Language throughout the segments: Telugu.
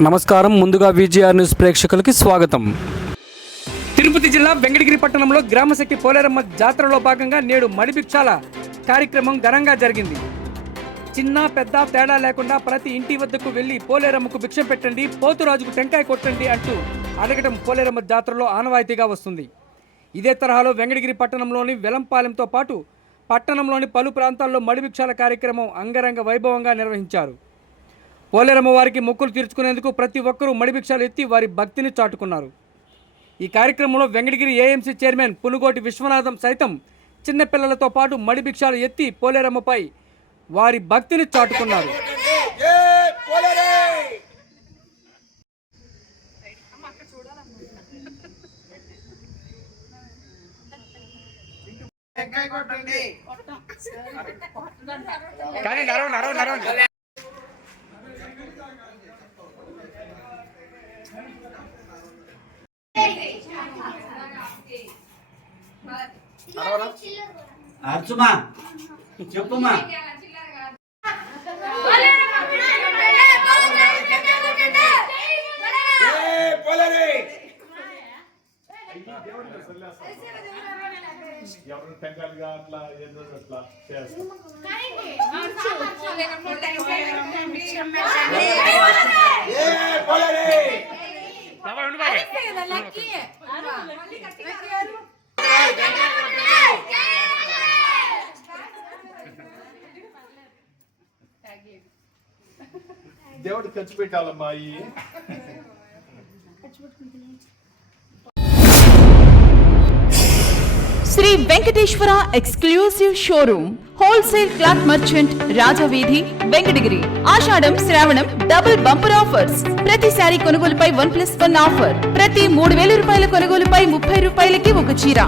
నమస్కారం. ముందుగా విజిఆర్ న్యూస్ ప్రేక్షకులకి స్వాగతం. తిరుపతి జిల్లా వెంకటగిరి పట్టణంలో గ్రామశక్తి పోలేరమ్మ జాతరలో భాగంగా నేడు మడిభిక్షాల కార్యక్రమం ఘనంగా జరిగింది. చిన్న పెద్ద తేడా లేకుండా ప్రతి ఇంటి వద్దకు వెళ్ళి పోలేరమ్మకు భిక్ష పెట్టండి పోతురాజుకు టెంకాయ కొట్టండి అంటూ అడగటం పోలేరమ్మ జాతరలో ఆనవాయితీగా వస్తుంది. ఇదే తరహాలో వెంకటగిరి పట్టణంలోని వెలంపాలెంతో పాటు పట్టణంలోని పలు ప్రాంతాల్లో మడిభిక్షాల కార్యక్రమం అంగరంగ వైభవంగా నిర్వహించారు. పోలేరమ్మ వారికి మొక్కులు తీర్చుకునేందుకు ప్రతి ఒక్కరూ మడిభిక్షాలు ఎత్తి వారి భక్తిని చాటుకున్నారు. ఈ కార్యక్రమంలో వెంకటగిరి ఏఎంసీ చైర్మన్ పునుగోటి విశ్వనాథం సైతం చిన్నపిల్లలతో పాటు మడిభిక్షాలు ఎత్తి పోలేరమ్మపై వారి భక్తిని చాటుకున్నారు. కానీ నరవ నరవ నరవ అర్చుమా చెప్పుమా. ఎవరు టెంకాయలుగా అట్లా ఏదో అట్లా చేస్తాం దేవుడు ఖర్చు పెట్టాలమ్మా ఈ. Shri Venkateswara exclusive showroom wholesale cloth merchant Rajaveedhi Venkatagiri. ఆషాఢం శ్రావణం డబుల్ బంపర్ ఆఫర్స్. ప్రతి శారీ కొనుగోలుపై వన్ ప్లస్ వన్ ఆఫర్. ప్రతి మూడు వేల రూపాయల కొనుగోలుపై ముప్పై రూపాయలకి ఒక చీర.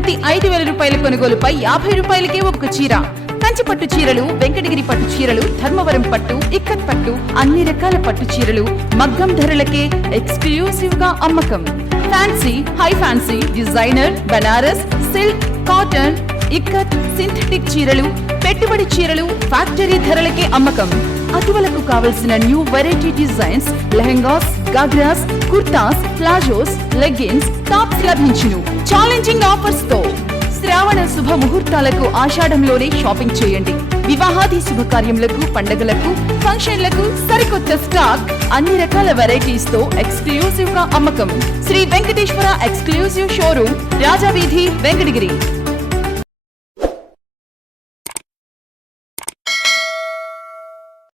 ప్రతి ఐదు వేల రూపాయల కొనుగోలుపై యాభై రూపాయలకే ఒక చీర. కంచి పట్టు చీరలు వెంకటగిరి పట్టు చీరలు ధర్మవరం పట్టు ఇక్కత్ పట్టు అన్ని రకాల పట్టు చీరలు మగ్గం ధరలకే ఎక్స్క్లూసివ్గా అమ్మకం. Fancy high fancy designer Banaras silk cotton ikat synthetic చీరలు పెట్టుబడి చీరలు ఫ్యాక్టరీ ధరలకే అమ్మకం. అటువలకు కావలసిన new variety designs lehengas ghagras kurtas palazzos leggings tops లభించును. ఛాలెంజింగ్ ఆఫర్స్తో. శ్రావణ శుభ ముహూర్తాలకు ఆషాఢంలోనే షాపింగ్ చేయండి. వివాహాది శుభకార్యములకు పండగలకు ఫంక్షన్లకు సరికొత్త స్టాక్ అన్ని రకాల వెరైటీస్తో ఎక్స్క్లూజివ్గా అమ్మకం. Shri Venkateswara exclusive showroom Rajaveedhi Venkatagiri.